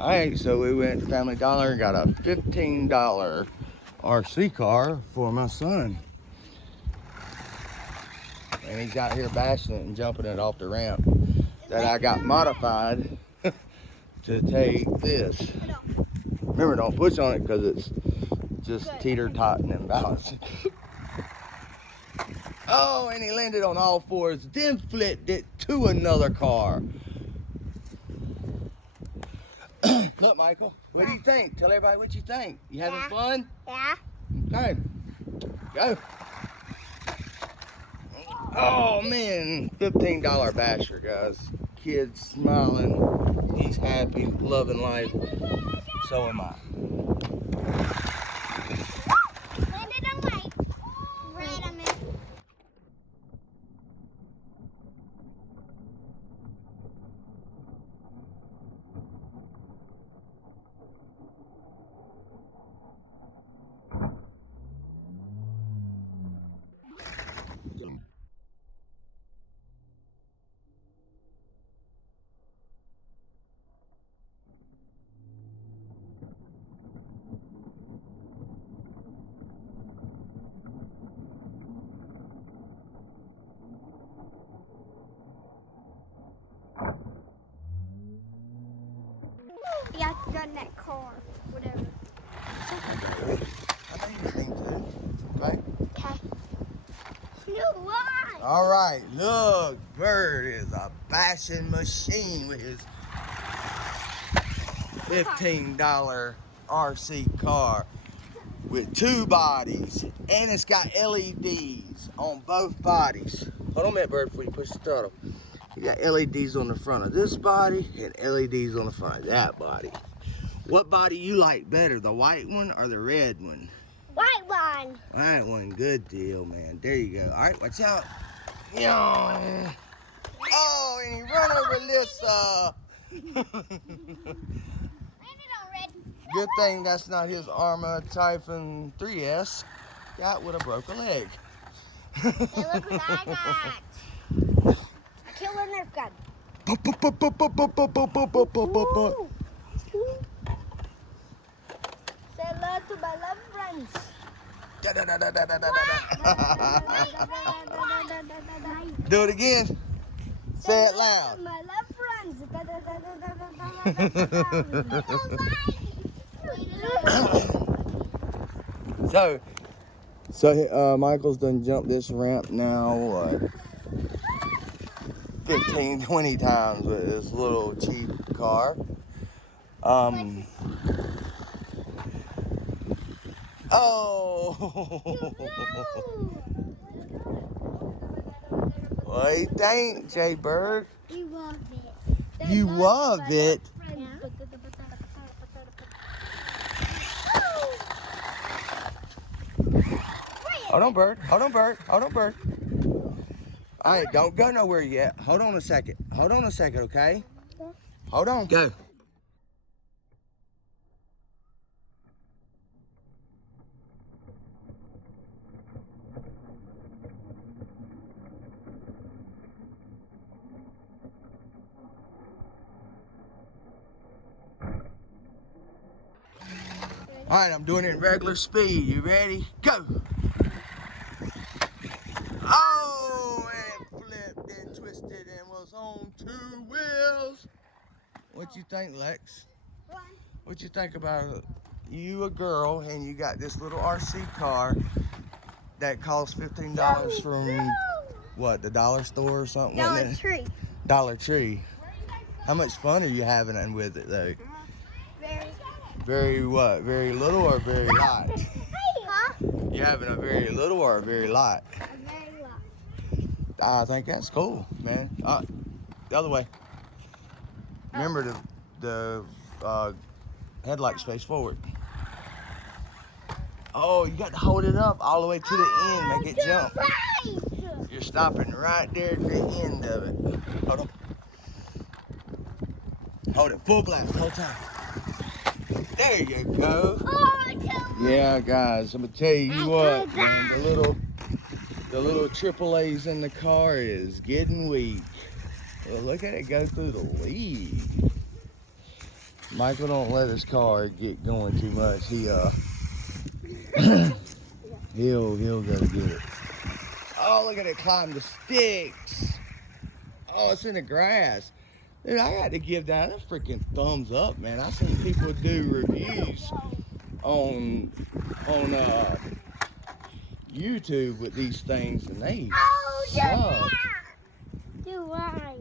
All right, so we went to Family Dollar and got a $15 RC car for my son. And he's out here bashing it and jumping it off the ramp that I got modified to take this. Remember, don't push on it because it's just teeter-totting and balancing. Oh, and he landed on all fours, then flipped it to another car. Look, Michael, what do you think? Tell everybody what you think. You having fun? Yeah. Okay, go. Oh man, $15 basher, guys. Kid's smiling. He's happy, loving life. So am I. Landed on white. Red on it. You have to go in that car, whatever. I think you think too. Right? Okay. No, why? All right, look, Bird is a bashing machine with his $15 RC car with 2 bodies, and it's got LEDs on both bodies. Hold on a minute, Bird, before you push the throttle. You got LEDs on the front of this body and LEDs on the front of that body. What body you like better, the white one or the red one? White one. White one, good deal, man. There you go. All right, watch out. Yawn. Oh, and he run over Lissa. Landed on red. Good thing that's not his Arma Typhon 3S. Got with a broken leg. Hey, look what I got. I killed a Nerf gun. Say hello to my love friends. Do it again. Say it loud. My love friends. So Michael's done jumped this ramp now, what, 15, 20 times with this little cheap car. Oh! What do you think, Jay Bird? You love it. You love it? Hold on, Bird. Hold on, Bird. Hold on, Bird. All right, don't go nowhere yet. Hold on a second. Hold on a second, okay? Hold on. Go. All right, I'm doing it in regular speed. You ready? Go. Oh, and flipped and twisted and was on 2 wheels. What you think, Lex? What you think about you, a girl, and you got this little RC car that costs $15 from what, the dollar store or something? Dollar Tree. Dollar Tree. How much fun are you having with it though? Very what? Very little or very lot? Huh? You having a very little or a very lot? A very lot. I think that's cool, man. The other way. Remember the headlights face forward. Oh, you got to hold it up all the way to the end, make it jump. Right. You're stopping right there at the end of it. Hold on. Hold it full blast the whole time. There you go. Oh, yeah, guys, I'm gonna tell you what, man, the little AAA's in the car is getting weak. Well, look at it go through the lead. Michael don't let his car get going too much. He'll go get it. Oh, look at it climb the sticks. Oh, it's in the grass. Dude, I got to give that a freaking thumbs up, man. I seen people do reviews on YouTube with these things, and they suck. Do right.